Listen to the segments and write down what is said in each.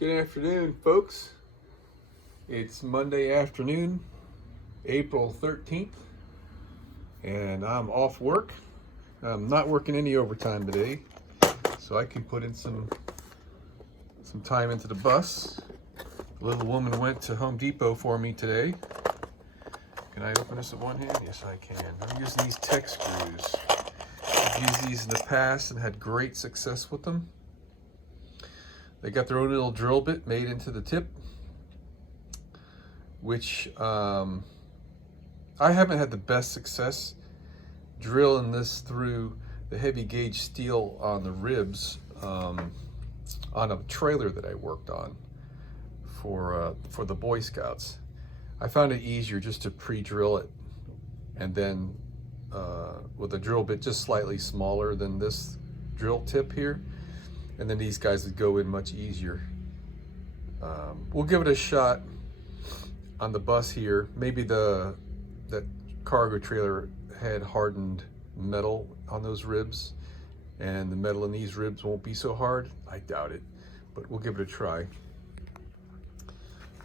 Good afternoon, folks. It's Monday afternoon, April 13th, and I'm off work. I'm not working any overtime today, so I can put in some time into the bus. The little woman went to Home Depot for me today. Can I open this with one hand? Yes, I can. I'm using these tech screws. I've used these in the past and had great success with them. They got their own little drill bit made into the tip, which I haven't had the best success drilling this through the heavy gauge steel on the ribs on a trailer that I worked on for the Boy Scouts. I found it easier just to pre-drill it, and then with a drill bit just slightly smaller than this drill tip here, and then these guys would go in much easier. We'll give it a shot on the bus here. Maybe that cargo trailer had hardened metal on those ribs, and the metal in these ribs won't be so hard. I doubt it, but we'll give it a try.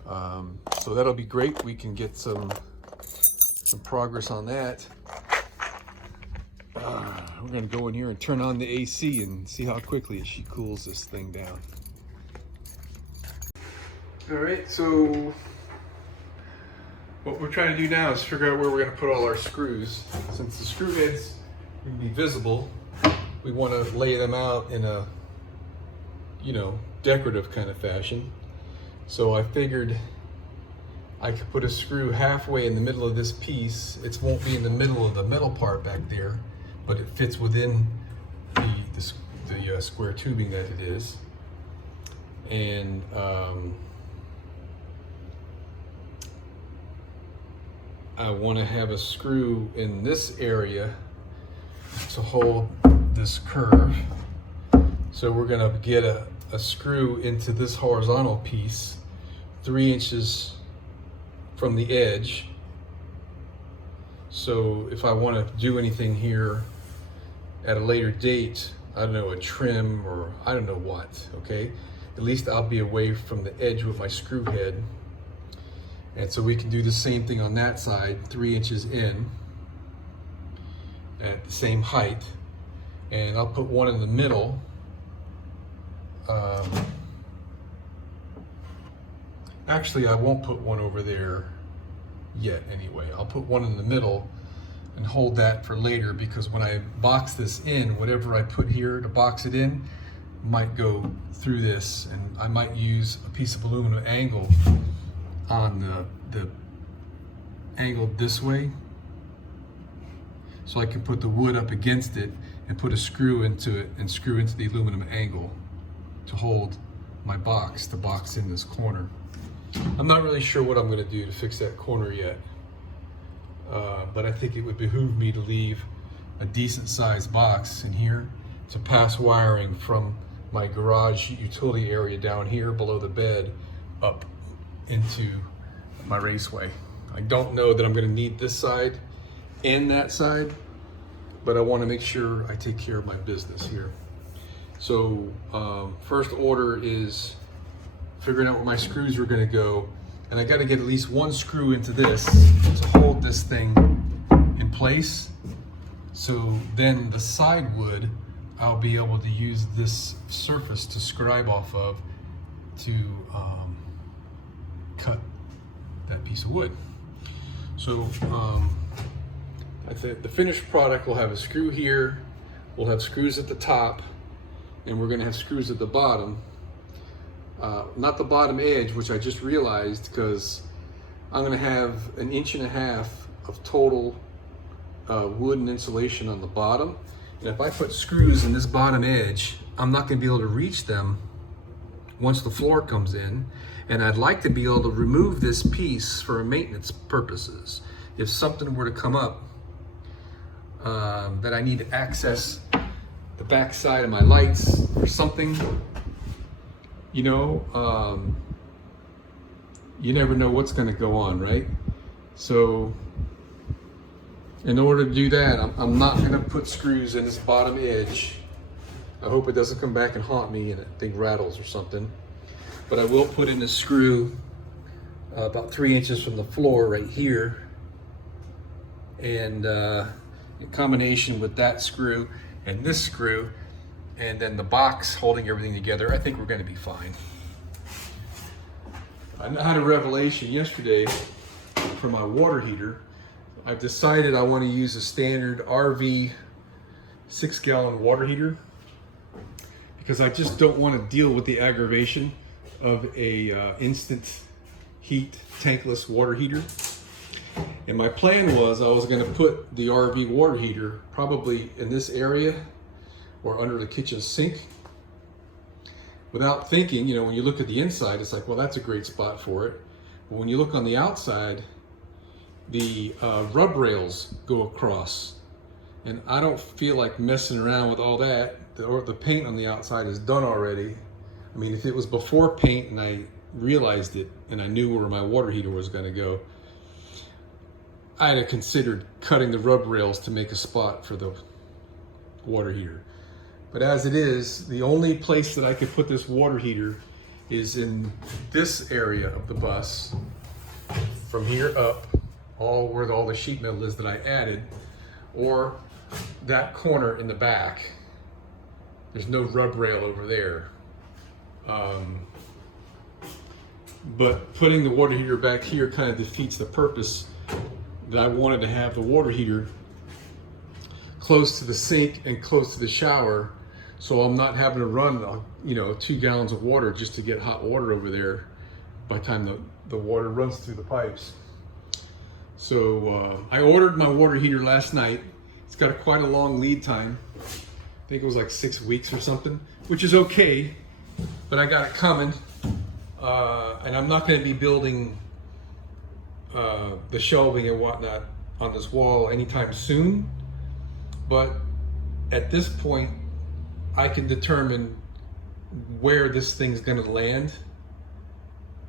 So that'll be great. We can get some progress on that. We're gonna go in here and turn on the AC and see how quickly she cools this thing down. All right, so what we're trying to do now is figure out where we're gonna put all our screws. Since the screw heads can be visible, we wanna lay them out in a, decorative kind of fashion. So I figured I could put a screw halfway in the middle of this piece. It won't be in the middle of the metal part back there, but it fits within the square tubing that it is. And I want to have a screw in this area to hold this curve. So we're going to get a screw into this horizontal piece 3 inches from the edge. So if I want to do anything here at a later date, I don't know, a trim or I don't know what, okay? At least I'll be away from the edge with my screw head. And so we can do the same thing on that side, 3 inches in at the same height. And I'll put one in the middle. Actually, I won't put one over there yet anyway. I'll put one in the middle and hold that for later, because when I box this in, whatever I put here to box it in might go through this, and I might use a piece of aluminum angle on the angle this way, so I can put the wood up against it and put a screw into it and screw into the aluminum angle to hold my box, to box in this corner. I'm not really sure what I'm going to do to fix that corner yet, but I think it would behoove me to leave a decent sized box in here to pass wiring from my garage utility area down here below the bed up into my raceway. I don't know that I'm going to need this side and that side, but I want to make sure I take care of my business here. So first order is figuring out where my screws are going to go, and I got to get at least one screw into this to hold this thing in place. So then the side wood, I'll be able to use this surface to scribe off of to cut that piece of wood. So I think the finished product will have a screw here, we'll have screws at the top, and we're going to have screws at the bottom. Not the bottom edge, which I just realized, because I'm going to have 1.5 inches of total wood and insulation on the bottom. And if I put screws in this bottom edge, I'm not going to be able to reach them once the floor comes in. And I'd like to be able to remove this piece for maintenance purposes. If something were to come up that I need to access the back side of my lights or something, you never know what's going to go on, right? So in order to do that, I'm not going to put screws in this bottom edge. I hope it doesn't come back and haunt me and the thing rattles or something. but I will put in a screw about 3 inches from the floor right here, and in combination with that screw and this screw, and then the box holding everything together, I think we're going to be fine. I had a revelation yesterday for my water heater. I've decided I want to use a standard RV 6-gallon water heater because I just don't want to deal with the aggravation of a instant heat tankless water heater. And my plan was I was going to put the RV water heater probably in this area or under the kitchen sink. Without thinking, you know, when you look at the inside, it's like, well, that's a great spot for it. But when you look on the outside, the rub rails go across. And I don't feel like messing around with all that. The paint on the outside is done already. I mean, if it was before paint and I realized it and I knew where my water heater was going to go, I'd have considered cutting the rub rails to make a spot for the water heater. But as it is, the only place that I could put this water heater is in this area of the bus, from here up, all where all the sheet metal is that I added, or that corner in the back. There's no rub rail over there. But putting the water heater back here kind of defeats the purpose that I wanted to have the water heater close to the sink and close to the shower, so I'm not having to run, you know, 2 gallons of water just to get hot water over there by the time the water runs through the pipes. So I ordered my water heater last night. It's got quite a long lead time. I think it was like 6 weeks or something, which is okay, but I got it coming. And I'm not going to be building the shelving and whatnot on this wall anytime soon. But at this point, I can determine where this thing's going to land.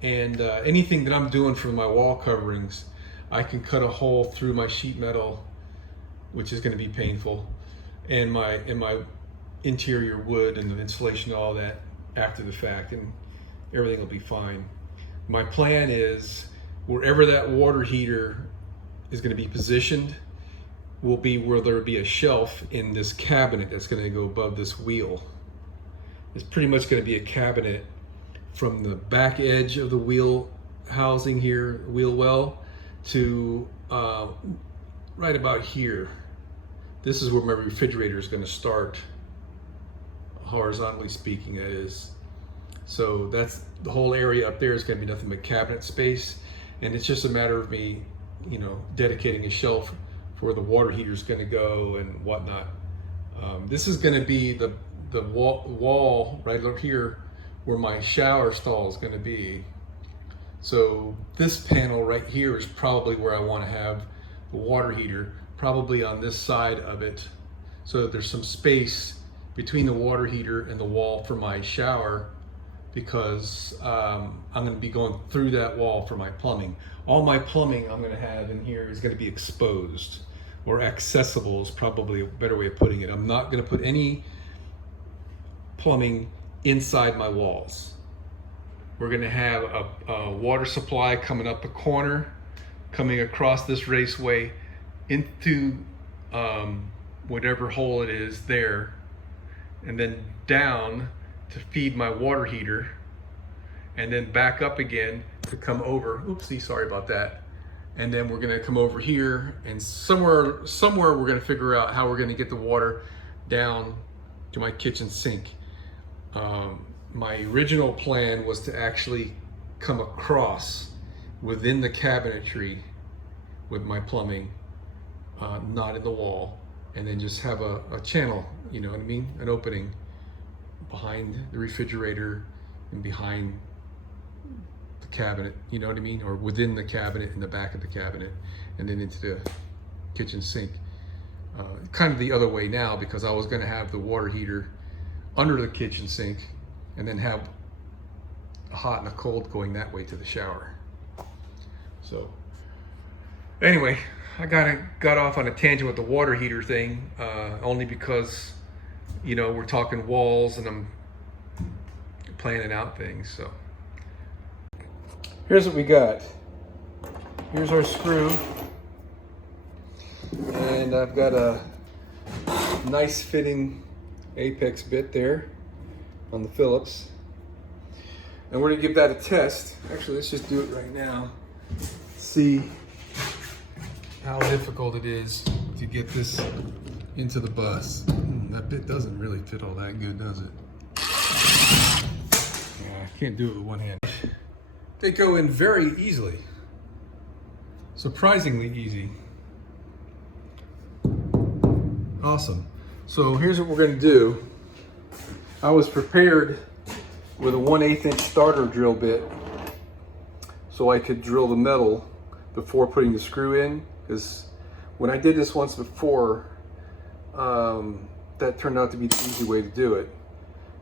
And anything that I'm doing for my wall coverings, I can cut a hole through my sheet metal, which is going to be painful, and my interior wood and the insulation, all that after the fact, and everything will be fine. My plan is wherever that water heater is going to be positioned will be where there'll be a shelf in this cabinet that's going to go above this wheel. It's pretty much going to be a cabinet from the back edge of the wheel housing here, wheel well, to right about here. This is where my refrigerator is going to start, horizontally speaking, that is. So that's the whole area up there is going to be nothing but cabinet space, and it's just a matter of me, you know, dedicating a shelf for where the water heater is going to go and whatnot. This is going to be the wall right up here where my shower stall is going to be. So this panel right here is probably where I want to have the water heater, probably on this side of it, so that there's some space between the water heater and the wall for my shower, because I'm going to be going through that wall for my plumbing. All my plumbing I'm going to have in here is going to be exposed, or accessible is probably a better way of putting it. I'm not going to put any plumbing inside my walls. We're going to have a water supply coming up a corner, coming across this raceway into whatever hole it is there, and then down to feed my water heater, and then back up again to come over. Oopsie, sorry about that. And then we're gonna come over here, and somewhere we're gonna figure out how we're gonna get the water down to my kitchen sink. My original plan was to actually come across within the cabinetry with my plumbing, not in the wall, and then just have a channel, you know what I mean? An opening behind the refrigerator and behind the cabinet, you know what I mean? Or within the cabinet, in the back of the cabinet, and then into the kitchen sink. Kind of the other way now, because I was gonna have the water heater under the kitchen sink and then have a hot and a cold going that way to the shower. So anyway, I got off on a tangent with the water heater thing, only because, you know, we're talking walls and I'm planning out things. So Here's what we got. Here's our screw. And I've got a nice fitting apex bit there on the Phillips. And we're gonna give that a test. Actually, let's just do it right now. See how difficult it is to get this into the bus. That bit doesn't really fit all that good, does it? Yeah, I can't do it with one hand. They go in very easily. Surprisingly easy. Awesome. So here's what we're gonna do. I was prepared with a 1/8 inch starter drill bit so I could drill the metal before putting the screw in, because when I did this once before, that turned out to be the easy way to do it.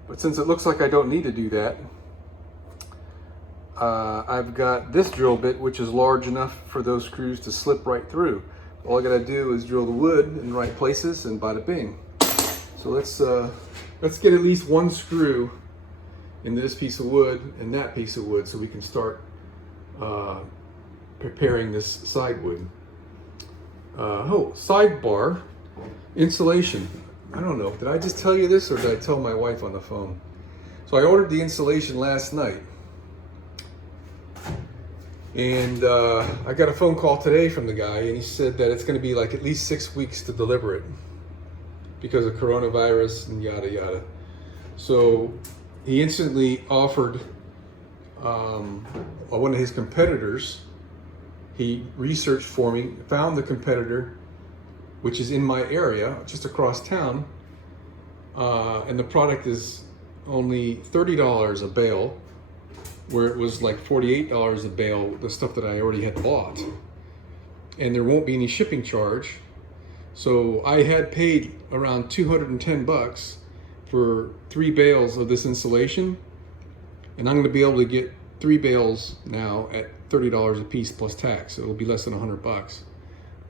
But since it looks like I don't need to do that, I've got this drill bit, which is large enough for those screws to slip right through. All I gotta do is drill the wood in the right places and bada bing. So let's get at least one screw in this piece of wood and that piece of wood so we can start preparing this side wood. Oh, sidebar, insulation. I don't know, did I just tell you this or did I tell my wife on the phone? So I ordered the insulation last night. And I got a phone call today from the guy, and he said that it's gonna be like at least 6 weeks to deliver it because of coronavirus and yada yada. So he instantly offered one of his competitors. He researched for me, found the competitor, which is in my area, just across town, and the product is only $30 a bale, where it was like $48 a bale, the stuff that I already had bought. And there won't be any shipping charge. So I had paid around 210 bucks for 3 bales of this insulation. And I'm gonna be able to get 3 bales now at $30 a piece plus tax. So it'll be less than 100 bucks.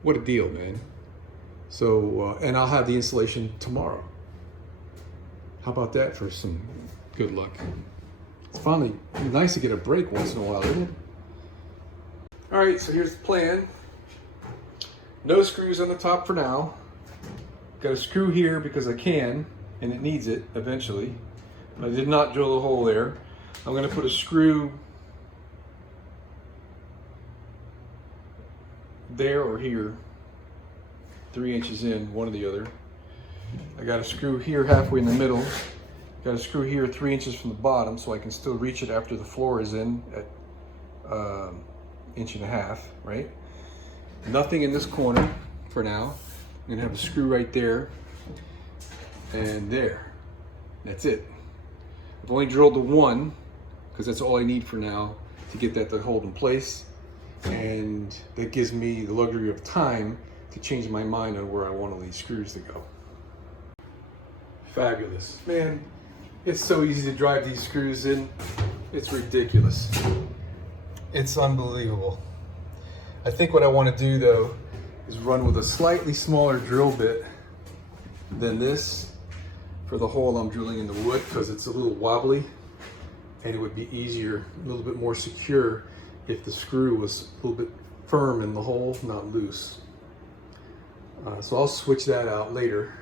What a deal, man. So, and I'll have the insulation tomorrow. How about that for some good luck? It's finally nice to get a break once in a while, isn't it? All right, so here's the plan. No screws on the top for now. Got a screw here because I can, and it needs it eventually. I did not drill a hole there. I'm gonna put a screw there or here, 3 inches in, one or the other. I got a screw here halfway in the middle. Got a screw here 3 inches from the bottom so I can still reach it after the floor is in at 1.5 inches, right? Nothing in this corner for now. I'm gonna have a screw right there and there. That's it. I've only drilled the one because that's all I need for now to get that to hold in place. And that gives me the luxury of time to change my mind on where I want all these screws to go. Fabulous. Man, it's so easy to drive these screws in. It's ridiculous. It's unbelievable. I think what I want to do though is run with a slightly smaller drill bit than this for the hole I'm drilling in the wood, because it's a little wobbly and it would be easier, a little bit more secure if the screw was a little bit firm in the hole, not loose. So I'll switch that out later,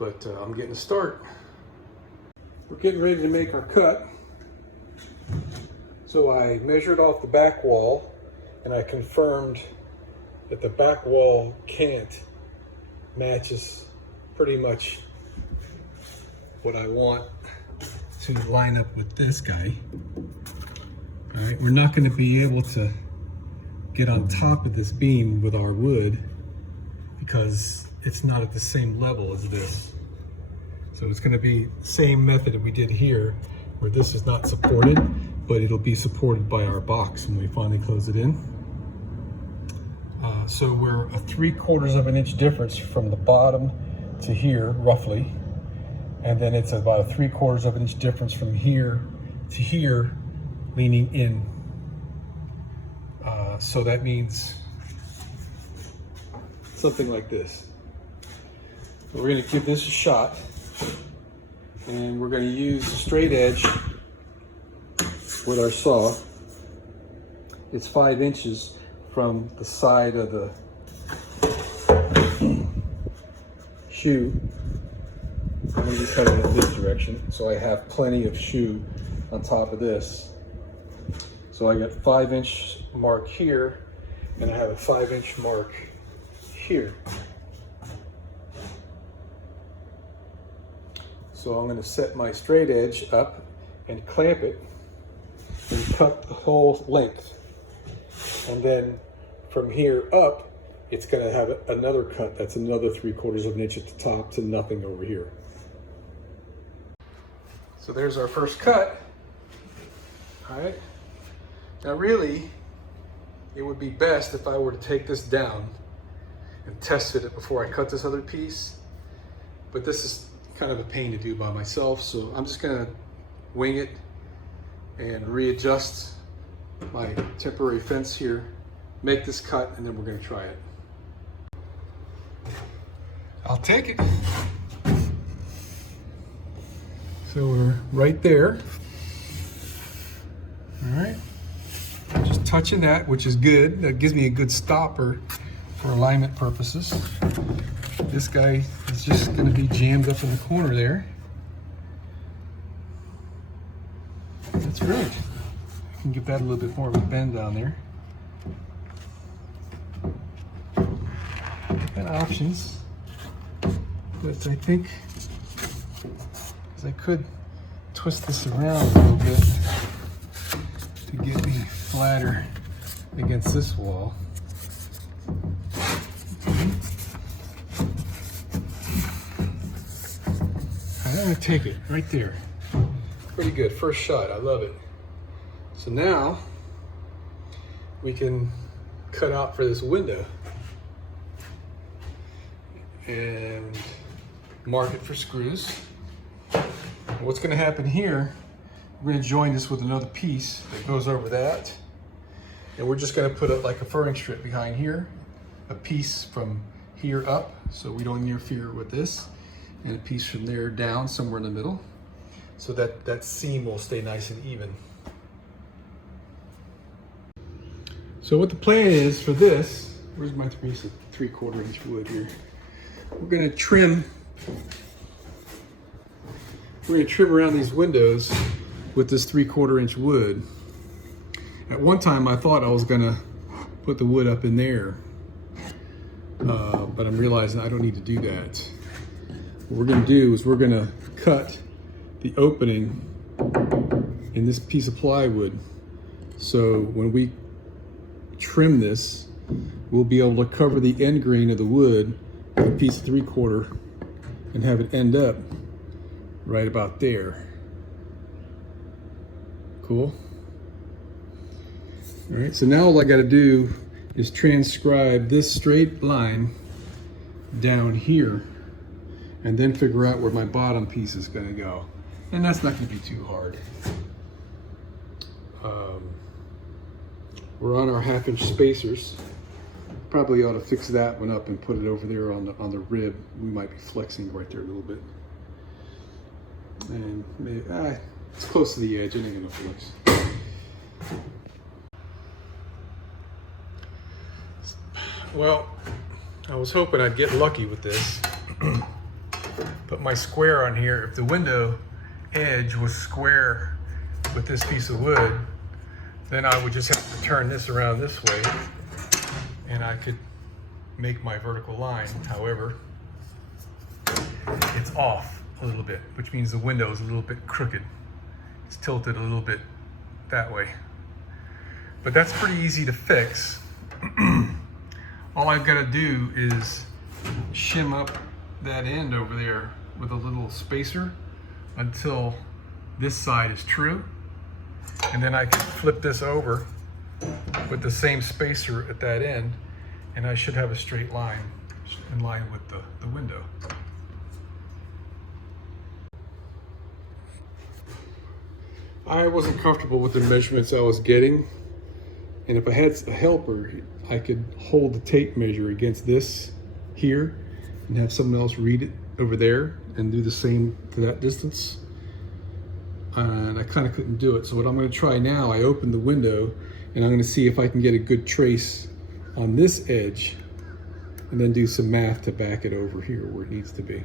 but I'm getting a start. We're getting ready to make our cut. So I measured off the back wall and I confirmed that the back wall cant matches pretty much what I want to line up with this guy. All right, we're not going to be able to get on top of this beam with our wood because it's not at the same level as this. So it's going to be the same method that we did here, where this is not supported, but it'll be supported by our box when we finally close it in. So we're a 3/4 of an inch difference from the bottom to here, roughly. And then it's about a 3/4 of an inch difference from here to here, leaning in. So that means something like this. So we're going to give this a shot, and we're going to use a straight edge with our saw it's 5 inches from the side of the shoe. I'm going to be cutting it this direction, so I have plenty of shoe on top of this. So I got 5-inch mark here, and I have a 5-inch mark here. So I'm going to set my straight edge up and clamp it and cut the whole length. And then from here up, it's going to have another cut that's another 3/4 of an inch at the top to nothing over here. So there's our first cut. All right. Now really, it would be best if I were to take this down and test fit it before I cut this other piece. But this is kind of a pain to do by myself, so I'm just gonna wing it and readjust my temporary fence here, make this cut, and then we're gonna try it. I'll take it. So we're right there. All right, just touching that, which is good. That gives me a good stopper for alignment purposes. This guy is just going to be jammed up in the corner there. That's great. I can get that a little bit more of a bend down there. Got options, but I think I could twist this around a little bit to get me flatter against this wall. I'm gonna take it right there. Pretty good, first shot, I love it. So now we can cut out for this window and mark it for screws. What's gonna happen here, we're gonna join this with another piece that goes over that. And we're just gonna put it like a furring strip behind here, a piece from here up, so we don't interfere with this, and a piece from there down somewhere in the middle, so that that seam will stay nice and even. So what the plan is for this, where's my 3/4 inch wood here? We're gonna trim around these windows with this 3/4 inch wood. At one time I thought I was gonna put the wood up in there, but I'm realizing I don't need to do that. What we're gonna do is we're gonna cut the opening in this piece of plywood. So when we trim this, we'll be able to cover the end grain of the wood with a piece of 3/4 and have it end up right about there. Cool. All right, so now all I got to do is transcribe this straight line down here and then figure out where my bottom piece is going to go. And that's not going to be too hard. We're on our 1/2 inch spacers. Probably ought to fix that one up and put it over there on the rib. We might be flexing right there a little bit. And maybe, it's close to the edge, it ain't gonna flex. Well, I was hoping I'd get lucky with this. Put my square on here. If the window edge was square with this piece of wood, then I would just have to turn this around this way and I could make my vertical line. However, it's off a little bit, which means the window is a little bit crooked. It's tilted a little bit that way. But that's pretty easy to fix. All I've got to do is shim up that end over there with a little spacer until this side is true. And then I can flip this over with the same spacer at that end, and I should have a straight line in line with the window. I wasn't comfortable with the measurements I was getting, and if I had a helper, I could hold the tape measure against this here and have someone else read it over there and do the same to that distance. And I kind of couldn't do it. So what I'm going to try now, I opened the window And I'm going to see if I can get a good trace on this edge and then do some math to back it over here where it needs to be.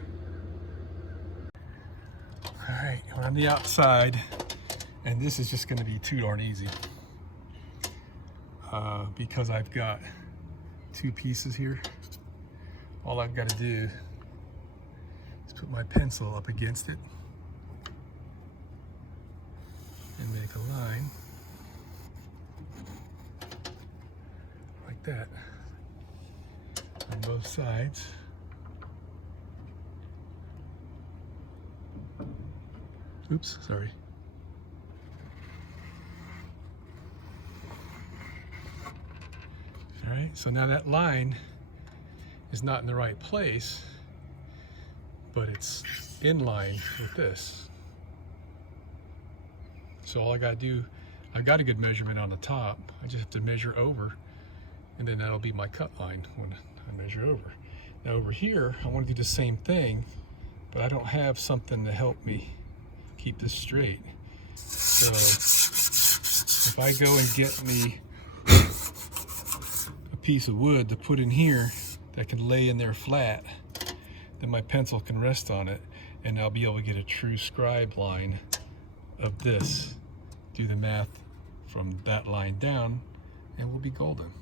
All right, we're on the outside, and this is just going to be too darn easy because I've got two pieces here. All I've got to do is put my pencil up against it and make a line like that on both sides. Oops, sorry. All right, so now that line is not in the right place, but it's in line with this. So all I gotta do, I got a good measurement on the top. I just have to measure over, and then that'll be my cut line when I measure over. Now over here, I want to do the same thing, but I don't have something to help me keep this straight. So if I go and get me a piece of wood to put in here that can lay in there flat, then my pencil can rest on it, and I'll be able to get a true scribe line of this. Do the math from that line down, and we'll be golden.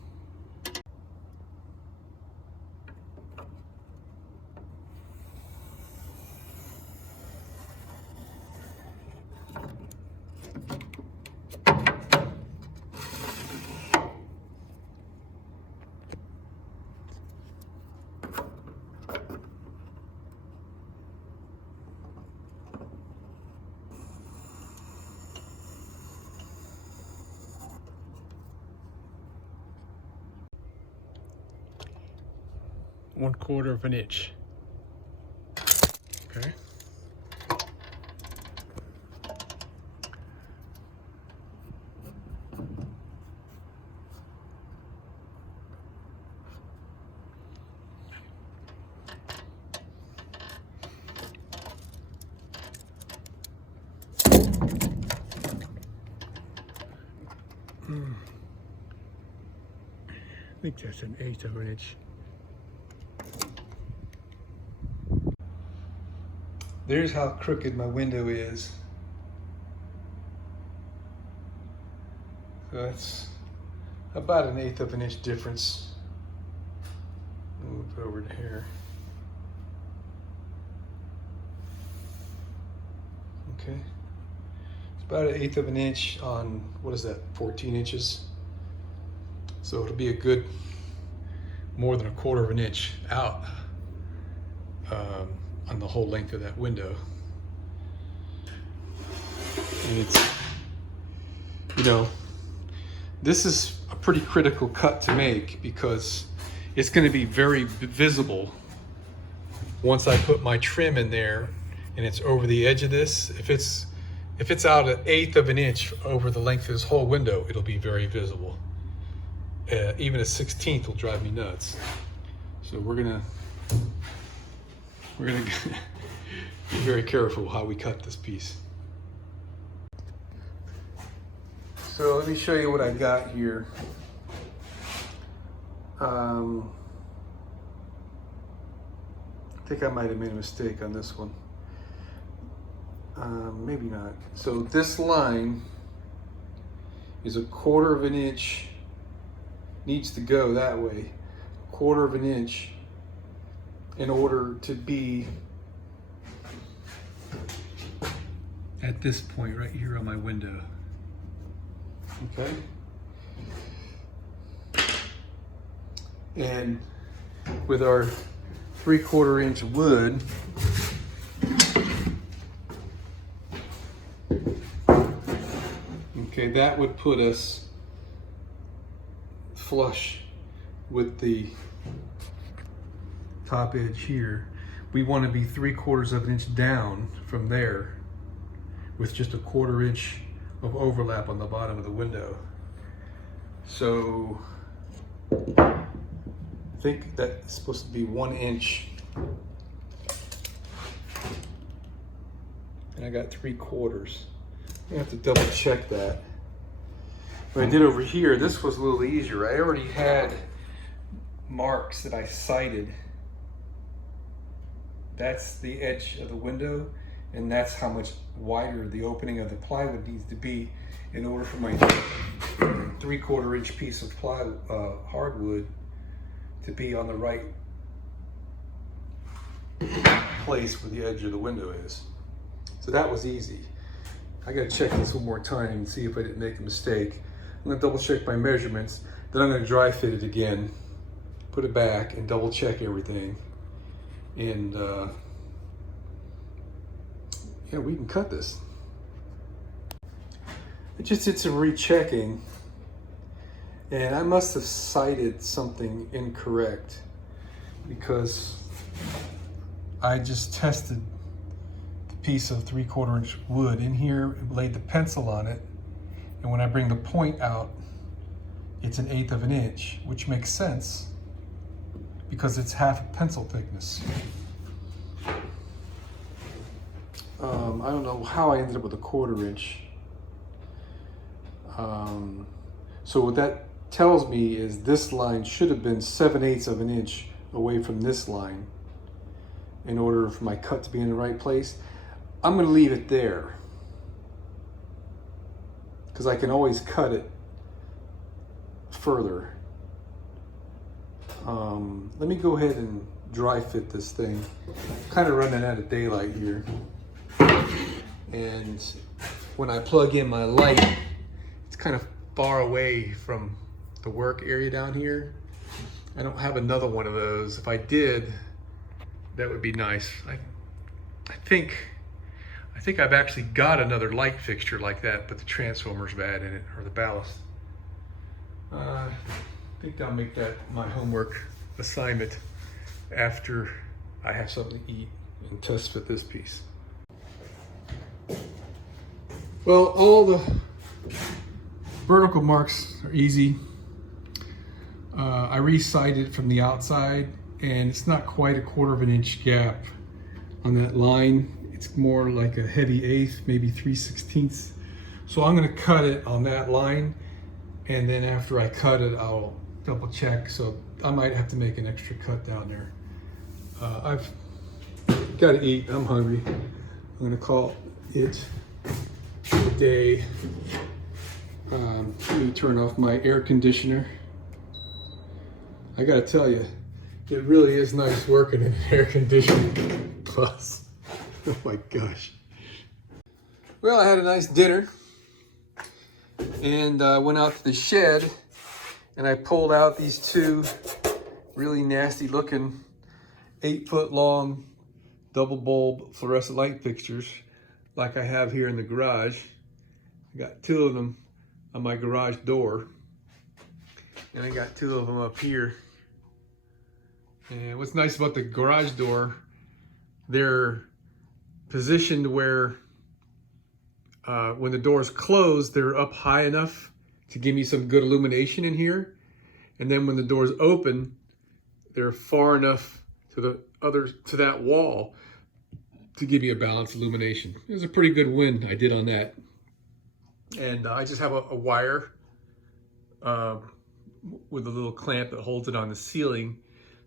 One-quarter of an inch. Okay. I think that's an 1/8 of an inch. There's how crooked my window is. So that's about an 1/8 of an inch difference. Move it over to here. Okay. It's about an 1/8 of an inch on, what is that, 14 inches? So it'll be a good, more than 1/4 of an inch out on the whole length of that window. And it's, you know, this is a pretty critical cut to make because it's going to be very visible once I put my trim in there and it's over the edge of this. If it's out an 1/8 of an inch over the length of this whole window, it'll be very visible. Even a 1/16 will drive me nuts. So we're gonna be very careful how we cut this piece. So let me show you what I got here. I think I might have made a mistake on this one. Maybe not. So this line is 1/4 of an inch, needs to go that way, 1/4 of an inch in order to be at this point right here on my window. Okay. And with our 3/4 inch wood, okay, that would put us flush with the top edge here. We want to be 3/4 of an inch down from there with just 1/4 inch of overlap on the bottom of the window. So I think that's supposed to be 1 inch. And I got 3/4. I have to double check that. what I did over here, this was a little easier. I already had marks that I sighted. That's the edge of the window, and that's how much wider the opening of the plywood needs to be in order for my 3/4 inch piece of plywood, hardwood, to be on the right place where the edge of the window is. So that was easy. I gotta check this one more time and see if I didn't make a mistake. I'm gonna double check my measurements, then I'm gonna dry fit it again, put it back and double check everything. And yeah, we can cut this. I just did some rechecking, and I must have cited something incorrect because I just tested the piece of 3/4 inch wood in here, laid the pencil on it, and when I bring the point out, it's 1/8 of an inch, which makes sense because it's half a pencil thickness. I don't know how I ended up with 1/4 inch. So what that tells me is this line should have been 7/8 of an inch away from this line in order for my cut to be in the right place. I'm going to leave it there because I can always cut it further. Let me go ahead and dry fit this thing. Kind of running out of daylight here. And when I plug in my light, it's kind of far away from the work area down here. I don't have another one of those. If I did, that would be nice. I think I've actually got another light fixture like that, but the transformer's bad in it, or the ballast. I think I'll make that my homework assignment after I have something to eat and test fit this piece. Well, all the vertical marks are easy. I re-sighted from the outside, and it's not quite 1/4 inch gap on that line. It's more like a heavy 1/8, maybe 3/16. So I'm gonna cut it on that line, and then after I cut it, I'll double check. So I might have to make an extra cut down there. I've got to eat, I'm hungry. I'm gonna call it a day. Let me turn off my air conditioner. I gotta tell you, it really is nice working in air conditioning plus. Oh my gosh. Well, I had a nice dinner and went out to the shed and I pulled out these two really nasty looking 8-foot long double bulb fluorescent light fixtures like I have here in the garage. I got 2 of them on my garage door and I got 2 of them up here. And what's nice about the garage door, they're positioned where when the door's closed, they're up high enough to give me some good illumination in here. And then when the door's open, they're far enough to that wall to give me a balanced illumination. It was a pretty good win I did on that. And I just have a wire with a little clamp that holds it on the ceiling.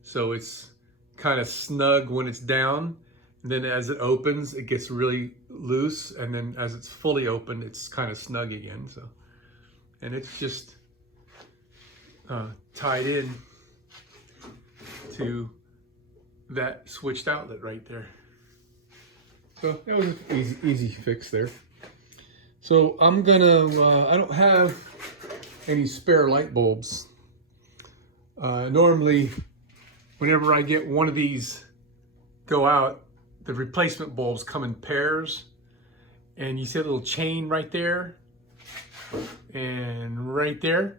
So it's kind of snug when it's down. And then as it opens, it gets really loose. And then as it's fully open, it's kind of snug again. So, and it's just tied in to that switched outlet right there. So that was an easy fix there. So I'm gonna, I don't have any spare light bulbs. Normally, whenever I get one of these go out, the replacement bulbs come in pairs. And you see a little chain right there and right there.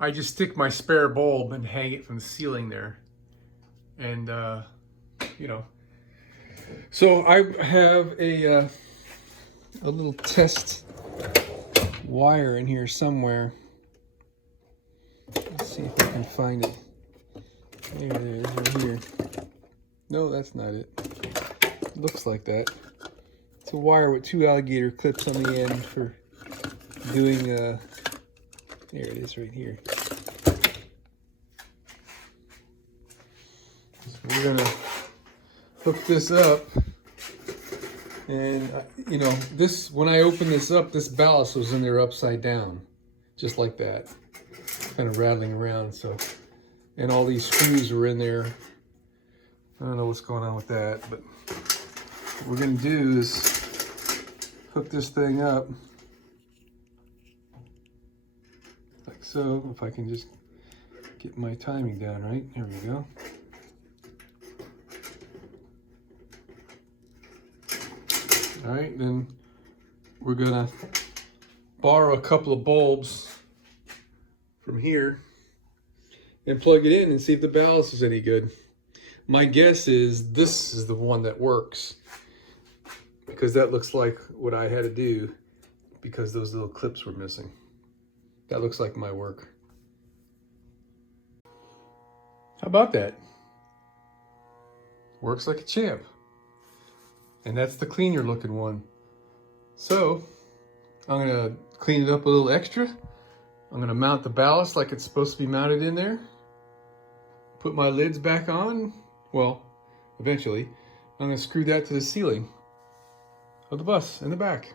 I just stick my spare bulb and hang it from the ceiling there. And, you know, so I have a little test wire in here somewhere. Let's see if I can find it. There it is, right here. No, that's not it. It looks like that. It's a wire with 2 alligator clips on the end for doing There it is right here. So we're gonna hook this up. And you know, this, when I opened this up, this ballast was in there upside down, just like that, kind of rattling around. So, and all these screws were in there. I don't know what's going on with that, but what we're gonna do is hook this thing up like so. If I can just get my timing down right, here we go. All right, then we're gonna borrow a couple of bulbs from here and plug it in and see if the ballast is any good. My guess is this is the one that works, because that looks like what I had to do because those little clips were missing. That looks like my work. How about that? Works like a champ. And that's the cleaner looking one. So I'm gonna clean it up a little extra. I'm gonna mount the ballast like it's supposed to be mounted in there. Put my lids back on. Well, eventually. I'm gonna screw that to the ceiling of the bus in the back.